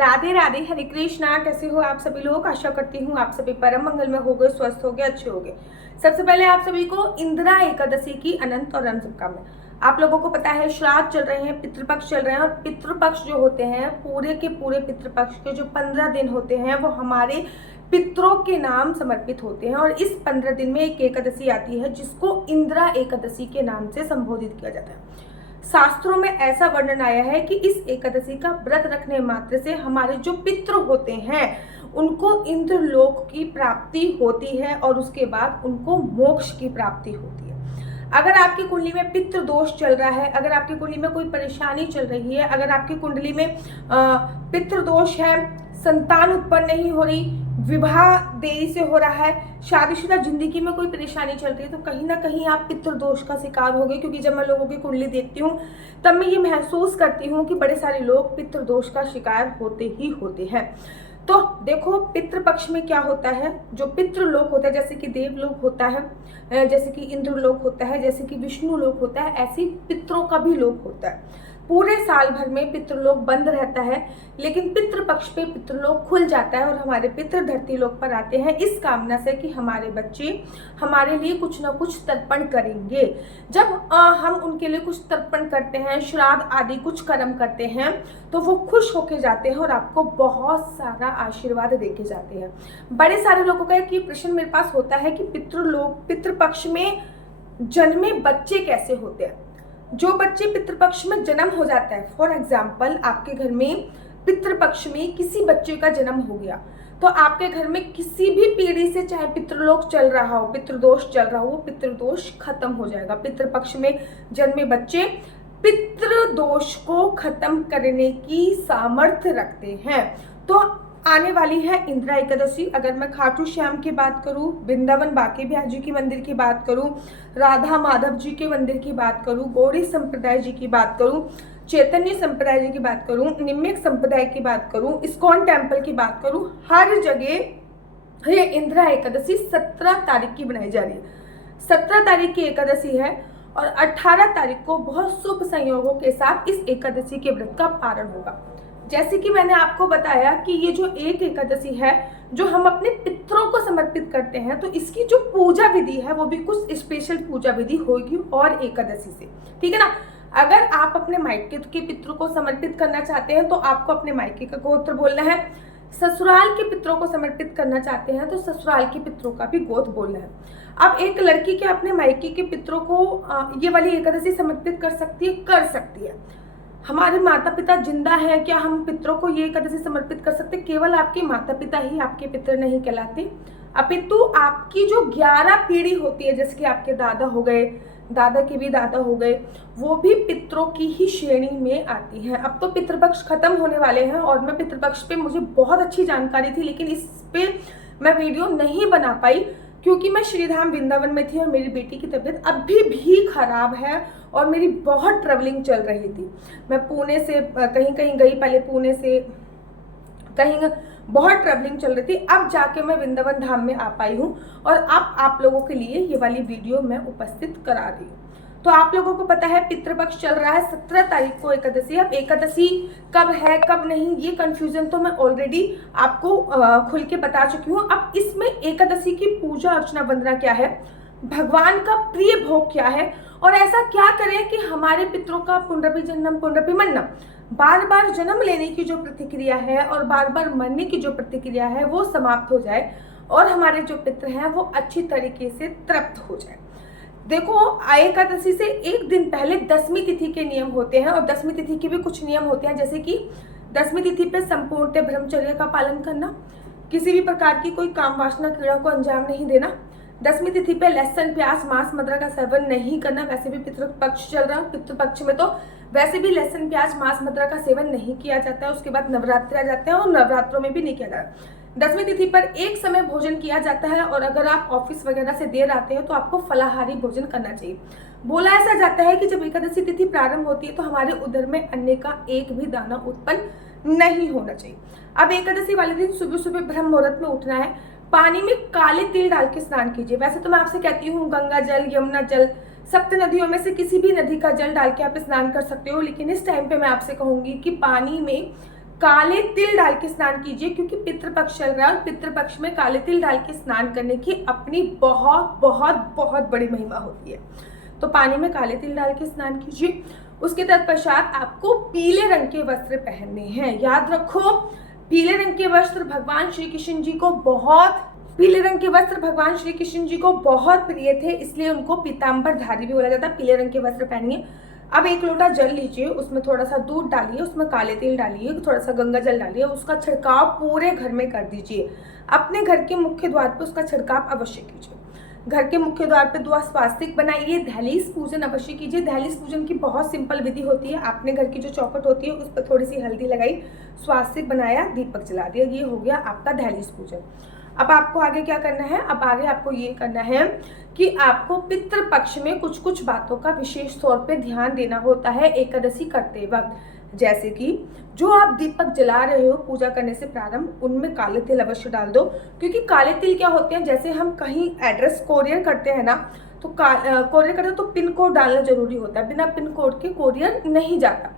राधे राधे, हरे कृष्णा। कैसे हो आप सभी लोग? आशा करती हूँ आप सभी परम मंगल में होगे, स्वस्थ होगे, अच्छे होगे। सबसे पहले आप सभी को इंदिरा एकादशी की अनंत और अनंत शुभकामनाएं। आप लोगों को पता है श्राद्ध चल रहे हैं, पितृपक्ष चल रहे हैं, और पितृपक्ष जो होते हैं पूरे के पूरे पितृपक्ष के जो 15 दिन होते हैं वो हमारे पितरों के नाम समर्पित होते हैं। और इस 15 दिन में एक एकादशी आती है जिसको इंदिरा एकादशी के नाम से संबोधित किया जाता है। शास्त्रों में ऐसा वर्णन आया है कि इस एकादशी का व्रत रखने मात्र से हमारे जो पितृ होते हैं उनको इंद्रलोक की प्राप्ति होती है और उसके बाद उनको मोक्ष की प्राप्ति होती है। अगर आपकी कुंडली में पितृ दोष चल रहा है, अगर आपकी कुंडली में कोई परेशानी चल रही है, अगर आपकी कुंडली में पितृ दोष है, संतान उत्पन्न नहीं हो रही, विवाह देरी से हो रहा है, शादीशुदा जिंदगी में कोई परेशानी चल रही है, तो कहीं ना कहीं आप पितृ दोष का शिकार हो गए। क्योंकि जब मैं लोगों की कुंडली देखती हूँ तब मैं ये महसूस करती हूँ कि बड़े सारे लोग पितृ दोष का शिकार होते ही होते हैं। तो देखो पितृपक्ष में क्या होता है, जो पितृलोक होता है जैसे कि देवलोक होता है, जैसे कि इंद्रलोक होता है, जैसे कि विष्णु लोक होता है, ऐसी पितरों का भी लोक होता है। पूरे साल भर में पितृलोक बंद रहता है, लेकिन पितृपक्ष पे पितृलोक खुल जाता है और हमारे पितृ धरती लोक पर आते हैं इस कामना से कि हमारे बच्चे हमारे लिए कुछ ना कुछ तर्पण करेंगे। जब हम उनके लिए कुछ तर्पण करते हैं, श्राद्ध आदि कुछ कर्म करते हैं, तो वो खुश होके जाते हैं और आपको बहुत सारा आशीर्वाद देके जाते हैं। बड़े सारे लोगों का एक ये प्रश्न मेरे पास होता है कि पितृलोक पितृपक्ष में जन्मे बच्चे कैसे होते हैं। जो बच्चे पितृपक्ष में जन्म हो जाता है, फॉर एग्जाम्पल आपके घर में पितृपक्ष में किसी बच्चे का जन्म हो गया, तो आपके घर में किसी भी पीढ़ी से चाहे पितृलोक चल रहा हो, पितृदोष चल रहा हो, पितृदोष खत्म हो जाएगा। पितृपक्ष में जन्मे बच्चे पितृदोष को खत्म करने की सामर्थ्य रखते हैं। तो आने वाली है इंदिरा एकादशी। अगर मैं खाटू श्याम की बात करूं, वृंदावन बांके बिहारी जी की मंदिर की बात करूं, राधा माधव जी के मंदिर की बात करूं, गौड़ी संप्रदाय जी की बात करूं, चैतन्य संप्रदाय जी की बात करूं, निम्नक संप्रदाय की बात करूं, इस्कॉन टेम्पल की बात करूं, हर जगह ये इंदिरा एकादशी 17 तारीख की बनाई जा रही है। 17 तारीख की एकादशी है और 18 तारीख को बहुत शुभ संयोगों के साथ इस एकादशी के व्रत का पारण होगा। जैसे कि मैंने आपको बताया कि ये जो एक एकादशी है जो हम अपने पितरों को समर्पित करते हैं, तो इसकी जो पूजा विधि है वो भी कुछ स्पेशल पूजा विधि होगी और एकादशी से, ठीक है ना। अगर आप अपने मायके के पितरों को समर्पित करना चाहते हैं तो आपको अपने मायके का गोत्र बोलना है। ससुराल के पितरों को समर्पित करना चाहते हैं तो ससुराल के पितरों का भी गोत्र बोलना है। अब एक लड़की के अपने मायके के पितरों को ये वाली एकादशी समर्पित कर सकती है, कर सकती है। हमारे माता पिता जिंदा हैं, क्या हम पितरों को ये एकादशी समर्पित कर सकते? केवल आपके माता पिता ही आपके पितर नहीं कहलाते, अपितु आपकी जो 11 पीढ़ी होती है, जैसे कि आपके दादा हो गए, दादा के भी दादा हो गए, वो भी पितरों की ही श्रेणी में आती हैं। अब तो पितृपक्ष खत्म होने वाले हैं और मैं पितृपक्ष पे मुझे बहुत अच्छी जानकारी थी, लेकिन इस पे मैं वीडियो नहीं बना पाई क्योंकि मैं श्रीधाम वृंदावन में थी और मेरी बेटी की तबीयत अभी भी खराब है और मेरी बहुत ट्रैवलिंग चल रही थी। मैं पुणे से कहीं कहीं गई, पहले पुणे से कहीं बहुत ट्रैवलिंग चल रही थी। अब जाके मैं वृंदावन धाम में आ पाई हूँ और अब आप लोगों के लिए ये वाली वीडियो मैं उपस्थित करा रही हूँ। तो आप लोगों को पता है पितृपक्ष चल रहा है, 17 तारीख को एकादशी। अब एकादशी कब है कब नहीं ये कंफ्यूजन तो मैं ऑलरेडी आपको खुल के बता चुकी हूँ। अब इसमें एकादशी की पूजा अर्चना वंदना क्या है, भगवान का प्रिय भोग क्या है, और ऐसा क्या करें कि हमारे पितरों का पुनरपि जन्म पुनरपि मरणम, बार बार जन्म लेने की जो प्रतिक्रिया है और बार बार मरने की जो प्रतिक्रिया है वो समाप्त हो जाए और हमारे जो पितर हैं वो अच्छी तरीके से तृप्त हो जाए। देखो एकादशी से एक दिन पहले 10वीं तिथि के नियम होते हैं और 10वीं तिथि के भी कुछ नियम होते हैं, जैसे कि 10वीं तिथि पे संपूर्णतः ब्रह्मचर्य का पालन करना, किसी भी प्रकार की कोई काम वासना क्रीड़ा को अंजाम नहीं देना, 10वीं तिथि पे लहसुन प्याज मांस मदिरा का सेवन नहीं करना। वैसे भी पितृपक्ष चल रहा, पितृपक्ष में तो वैसे भी लहसुन प्याज मांस मदिरा का सेवन नहीं किया जाता है। उसके बाद नवरात्रि आ जाते हैं और नवरात्रों में भी नहीं किया जाता। 10वीं तिथि पर एक समय भोजन किया जाता है और अगर आप ऑफिस वगैरह से देर आते हैं तो आपको फलाहारी भोजन करना चाहिए। बोला ऐसा जाता है कि जब एकादशी तिथि प्रारंभ होती है तो हमारे उदर में अन्न का एक भी दाना उत्पन्न नहीं होना चाहिए। अब एकादशी वाले दिन सुबह सुबह ब्रह्म मुहूर्त में उठना है, पानी में काले तिल डाल के स्नान कीजिए। वैसे तो मैं आपसे कहती हूँ गंगा जल, यमुना जल, सप्त नदियों में से किसी भी नदी का जल डाल के आप स्नान कर सकते हो, लेकिन इस टाइम पे मैं आपसे कहूंगी कि पानी में काले तिल डाल के स्नान कीजिए, क्योंकि पितृपक्ष चल रहा है और पितृपक्ष में काले तिल डाल के स्नान करने की अपनी बहुत बहुत बहुत बड़ी महिमा होती है। तो पानी में काले तिल डाल के स्नान कीजिए। उसके तत्पश्चात आपको पीले रंग के वस्त्र पहनने हैं। याद रखो, पीले रंग के वस्त्र भगवान श्री कृष्ण जी को बहुत प्रिय थे, इसलिए उनको पीताम्बर धारी भी बोला जाता है। पीले रंग के वस्त्र पहनिए। अब 1 लोटा जल लीजिए, उसमें थोड़ा सा दूध डालिए, उसमें काले तिल डालिए, थोड़ा सा गंगा जल डालिए, उसका छिड़काव पूरे घर में कर दीजिए। अपने घर के मुख्य द्वार पर उसका छिड़काव अवश्य कीजिए। घर के मुख्य द्वार पे 2 स्वास्तिक बनाइए। दहलीज पूजन अवश्य कीजिए। दहलीज पूजन की बहुत सिंपल विधि होती है। आपने घर की जो चौखट होती है उस पर थोड़ी सी हल्दी लगाई, स्वास्तिक बनाया, दीपक जला दिया, ये हो गया आपका दहलीज पूजन। अब आपको आगे क्या करना है? अब आगे आपको ये करना है कि आपको पितृपक्ष में कुछ कुछ बातों का विशेष तौर पे ध्यान देना होता है एकादशी करते वक्त। जैसे कि जो आप दीपक जला रहे हो पूजा करने से प्रारंभ, उनमें काले तिल अवश्य डाल दो, क्योंकि काले तिल क्या होते हैं, जैसे हम कहीं एड्रेस कोरियर करते हैं ना, तो कोरियर करते हैं तो पिन कोड डालना जरूरी होता है। बिना पिन कोड के कोरियर नहीं जाता।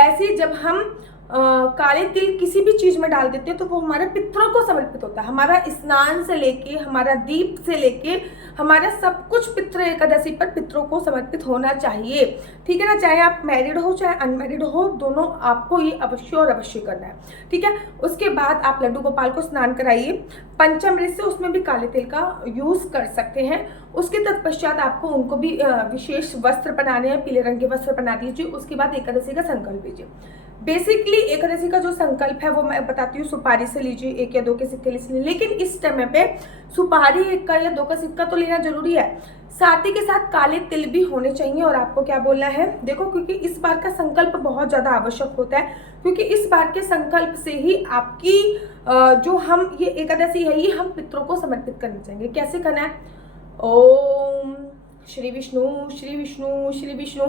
ऐसे जब हम काले तिल किसी भी चीज में डाल देते हैं तो वो हमारे पितरों को समर्पित होता है। हमारा स्नान से लेके, हमारा दीप से लेके, हमारा सब कुछ पितृ एकादशी पर पितरों को समर्पित होना चाहिए। ठीक है ना? चाहे आप मैरिड हो चाहे अनमैरिड हो, दोनों आपको ये अवश्य और अवश्य करना है। ठीक है? उसके बाद आप लड्डू गोपाल को स्नान कराइए पंचामृत से, उसमें भी काले तिल का यूज कर सकते हैं। उसके तत्पश्चात आपको उनको भी विशेष वस्त्र बनाने हैं, पीले रंग के वस्त्र बना दीजिए। उसके बाद एकादशी का संकल्प लीजिए। बेसिकली एकादशी का जो संकल्प है वो मैं बताती हूँ, सुपारी से लीजिए, 1 या 2 के सिक्के लीजिए। लेकिन इस समय पे सुपारी 1 का या 2 का सिक्का तो लेना जरूरी है, साथ ही के साथ काले तिल भी होने चाहिए। और आपको क्या बोलना है देखो, क्योंकि इस बार का संकल्प बहुत ज्यादा आवश्यक होता है, क्योंकि इस बार के संकल्प से ही आपकी जो हम ये एकादशी है ये हम पितरों को समर्पित करना चाहेंगे। कैसे करना है? ओम श्री विष्णु श्री विष्णु श्री विष्णु।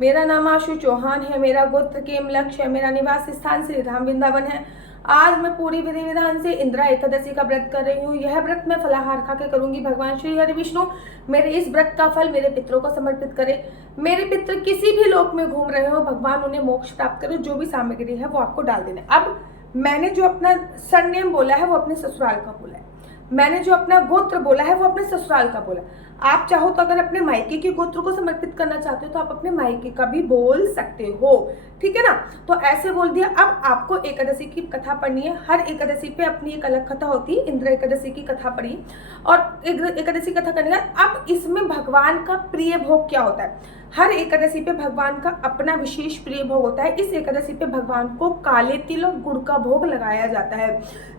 मेरा नाम आशु चौहान है, मेरा गोत्र केमलक्ष है, मेरा निवास स्थान श्री राम वृंदावन है। आज मैं पूरी विधि विधान से इंदिरा एकादशी का व्रत कर रही हूँ। यह व्रत मैं फलाहार खा के करूंगी। भगवान श्री हरि विष्णु मेरे इस व्रत का फल मेरे पितरों को समर्पित करे। मेरे पितर किसी भी लोक में घूम रहे हो, भगवान उन्हें मोक्ष प्राप्त करे। जो भी सामग्री है वो आपको डाल देना है। अब मैंने जो अपना सरनेम बोला है वो अपने ससुराल का बोला है, मैंने जो अपना गोत्र बोला है वो अपने ससुराल का बोला। आप चाहो तो अगर अपने मायके के गोत्र को समर्पित करना चाहते हो तो आप अपने मायके का भी बोल सकते हो। ठीक है ना? तो ऐसे बोल दिया। अब आपको एकादशी की कथा पढ़नी है। हर एकादशी पे अपनी एक अलग कथा होती है। इंदिरा एकादशी की कथा पढ़ी और एकादशी कथा करने का। अब इसमें भगवान का प्रिय भोग क्या होता है? हर एकादशी पे भगवान का अपना विशेष प्रिय भोग होता है। इस एकादशी पे भगवान को काले तिल और गुड़ का भोग लगाया जाता है।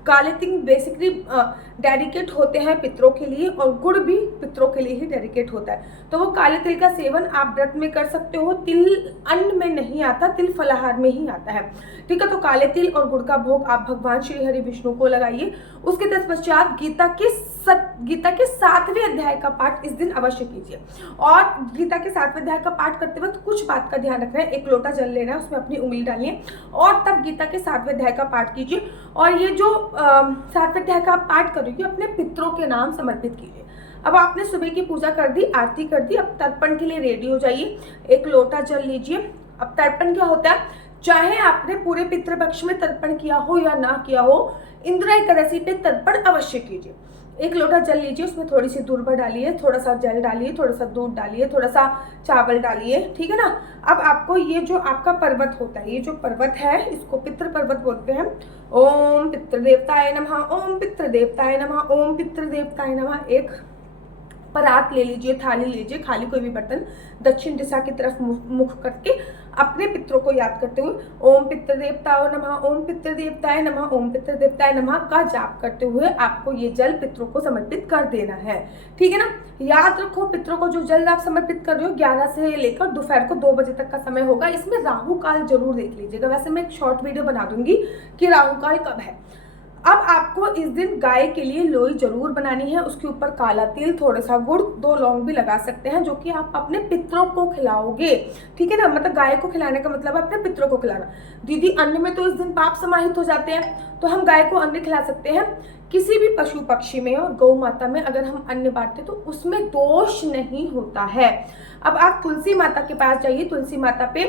काले तिल बेसिकली डेडिकेट होते हैं पितरों के लिए और गुड़ भी पितरों के लिए ही डेडिकेट होता है। तो वो काले तिल का सेवन आप व्रत में कर सकते हो। तिल अन्न में नहीं आता, तिल फलाहार में ही आता है। ठीक है? तो काले तिल और गुड़ का भोग आप भगवान श्री हरि विष्णु को लगाइए। उसके तत्पश्चात गीता के 7वें अध्याय का पाठ इस दिन अवश्य कीजिए। और गीता के 7वें अध्याय का पाठ करते वक्त कुछ बात का ध्यान रखना है। 1 लोटा जल लेना है, उसमें अपनी उंगली डालिए और तब गीता के 7वें अध्याय का पाठ कीजिए। और ये जो 7वें अध्याय का पाठ करोगे अपने पितरों के नाम समर्पित कीजिए। अब आपने सुबह की पूजा कर दी, आरती कर दी, अब तर्पण के लिए रेडी हो जाइए। 1 लोटा जल लीजिए। अब तर्पण क्या होता है? चाहे आपने पूरे पितृपक्ष में तर्पण किया हो या ना किया हो, इंदिरा एकादशी पे तर्पण अवश्य कीजिए। 1 लोटा जल लीजिए, उसमें थोड़ी सी दूर्वा डालिए, थोड़ा सा जल डालिए, थोड़ा सा दूध डालिए, थोड़ा सा चावल डालिए। ठीक है ना? अब आपको ये जो आपका पर्वत होता है, ये जो पर्वत है इसको पितृ पर्वत बोलते हैं। ओम पितृदेवताय नमः, ओम पितृदेवताय नमः, ओम पितृदेवताय नमः। एक परात ले लीजिए, थाली लीजिए, खाली कोई भी बर्तन, दक्षिण दिशा की तरफ मुख करके अपने पितरों को याद करते हुए ओम पितृदेवताय नमः, ओम पितृदेवताय नमः, ओम पितृदेवताय नमः का जाप करते हुए आपको ये जल पितरों को समर्पित कर देना है। ठीक है ना? याद रखो, पितरों को जो जल आप समर्पित कर रहे हो 11 से लेकर दोपहर को 2 बजे तक का समय होगा। इसमें राहु काल जरूर देख लीजिएगा। वैसे मैं एक शॉर्ट वीडियो बना दूंगी कि राहु काल कब है। अब आपको इस दिन गाय के लिए लोई जरूर बनानी है। उसके ऊपर काला तिल, थोड़ा सा गुड़, 2 लौंग भी लगा सकते हैं, जो कि आप अपने पितरों को खिलाओगे। ठीक है ना? मतलब गाय को खिलाने का मतलब अपने पितरों को खिलाना। दीदी अन्न में तो इस दिन पाप समाहित हो जाते हैं, तो हम गाय को अन्न खिला सकते हैं। किसी भी पशु पक्षी में और गौ माता में अगर हम अन्न बांटते तो उसमें दोष नहीं होता है। अब आप तुलसी माता के पास जाइए, तुलसी माता पे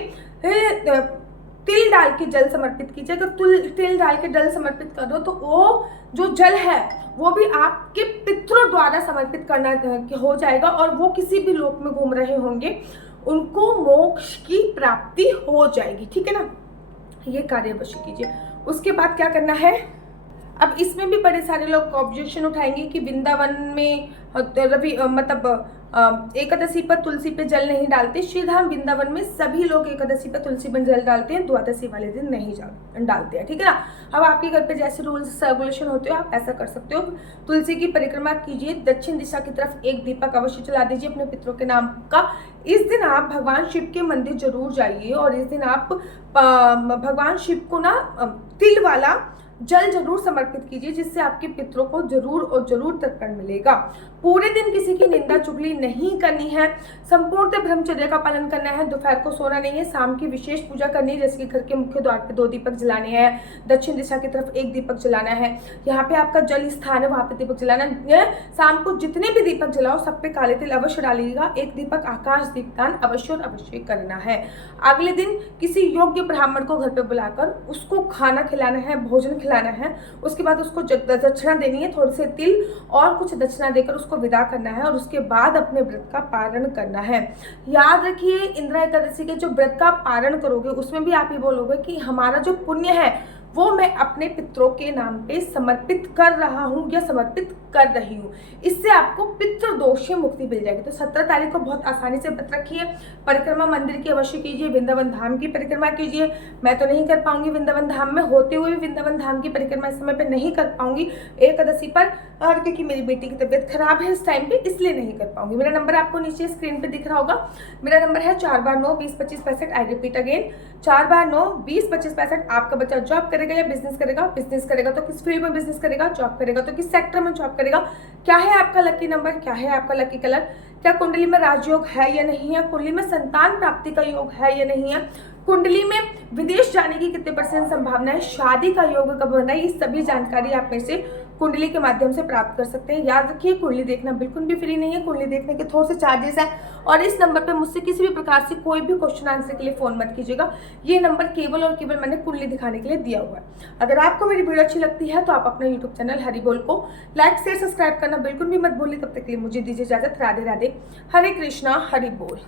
तिल डाल के जल समर्पित कीजिए। अगर तिल डाल के जल समर्पित कर दो तो वो जो जल है वो भी आपके पितरों द्वारा समर्पित करना हो जाएगा, और वो किसी भी लोक में घूम रहे होंगे उनको मोक्ष की प्राप्ति हो जाएगी। ठीक है ना, ये कार्य अवश्य कीजिए। उसके बाद क्या करना है, अब इसमें भी बड़े सारे लोग ऑब्जेक्शन उठाएंगे कि वृंदावन में रवि एकादशी पर तुलसी पे जल नहीं डालते। श्रीधाम वृंदावन में सभी लोग एकादशी पर तुलसी पर जल डालते हैं, द्वादशी वाले दिन नहीं डालते हैं। ठीक है ना, अब आपके घर पे जैसे रूल्स रेगुलेशन होते हो आप ऐसा कर सकते हो। तुलसी की परिक्रमा कीजिए, दक्षिण दिशा की तरफ एक दीपक अवश्य जला दीजिए अपने पितरों के नाम का। इस दिन आप भगवान शिव के मंदिर जरूर जाइए, और इस दिन आप भगवान शिव को ना तिल वाला जल जरूर समर्पित कीजिए, जिससे आपके पितरों को जरूर और जरूर तर्पण मिलेगा। पूरे दिन किसी की निंदा चुगली नहीं करनी है, संपूर्ण ब्रह्मचर्य का पालन करना है, दोपहर को सोना नहीं है, शाम की विशेष पूजा करनी है, जैसे कि घर के मुख्य द्वार पे 2 दीपक जलाने हैं, दक्षिण दिशा की तरफ 1 दीपक जलाना है, यहाँ पे आपका जल स्थान है वहां पे दीपक जलाना है। शाम को जितने भी दीपक जलाओ सब पे काले तिल अवश्य डालिएगा, 1 दीपक आकाश दीपदान अवश्य और अवश्य करना है। अगले दिन किसी योग्य ब्राह्मण को घर पे बुलाकर उसको खाना खिलाना है, भोजन खिलाना है। उसके बाद उसको दक्षिणा देनी है, थोड़े से तिल और कुछ दक्षिणा देकर उसको विदा करना है, और उसके बाद अपने व्रत का पारण करना है। याद रखिए, इंदिरा एकादशी के जो व्रत का पारण करोगे उसमें भी आप ये बोलोगे कि हमारा जो पुण्य है वो मैं अपने पितरों के नाम पे समर्पित कर रहा हूँ या समर्पित कर रही हूँ। इससे आपको पितृ दोष से मुक्ति मिल जाएगी। तो 17 तारीख को बहुत आसानी से व्रत रखिए, परिक्रमा मंदिर की अवश्य कीजिए, वृंदावन धाम की परिक्रमा कीजिए। मैं तो नहीं कर पाऊंगी वृंदावन धाम में होते हुए भी वृंदावन धाम की परिक्रमा इस समय पे नहीं कर पाऊंगी एकादशी पर, और क्योंकि मेरी बेटी की तबीयत खराब है इस टाइम पे, इसलिए नहीं कर पाऊंगी। मेरा नंबर आपको नीचे स्क्रीन पे दिख रहा होगा। मेरा नंबर है 4 बार 9 20 25 65। आई रिपीट अगेन, 4 बार 9 20 25 65। आपका बच्चा जॉब करेगा या बिजनेस करेगा? बिजनेस करेगा तो किस फील्ड में बिजनेस करेगा? जॉब करेगा तो किस सेक्टर में जॉब करेगा? क्या है आपका लकी नंबर? क्या है आपका लकी कलर? क्या कुंडली में राजयोग है या नहीं है? कुंडली में संतान प्राप्ति का योग है या नहीं है? कुंडली में विदेश जाने की कितने % संभावना है? शादी का योग कब बनना है? ये सभी जानकारी आप में से कुंडली के माध्यम से प्राप्त कर सकते हैं। याद रखिए, कुंडली देखना बिल्कुल भी फ्री नहीं है, कुंडली देखने के थोड़े से चार्जेस है। और इस नंबर पे मुझसे किसी भी प्रकार से कोई भी क्वेश्चन आंसर के लिए फोन मत कीजिएगा। ये नंबर केवल और केवल मैंने कुंडली दिखाने के लिए दिया हुआ है। अगर आपको मेरी वीडियो अच्छी लगती है तो आप अपना यूट्यूब चैनल हरि बोल को लाइक शेयर सब्सक्राइब करना बिल्कुल भी मत भूलिए। तब तक के लिए मुझे दीजिए इजाजत। राधे राधे, हरे कृष्णा, हरि बोल।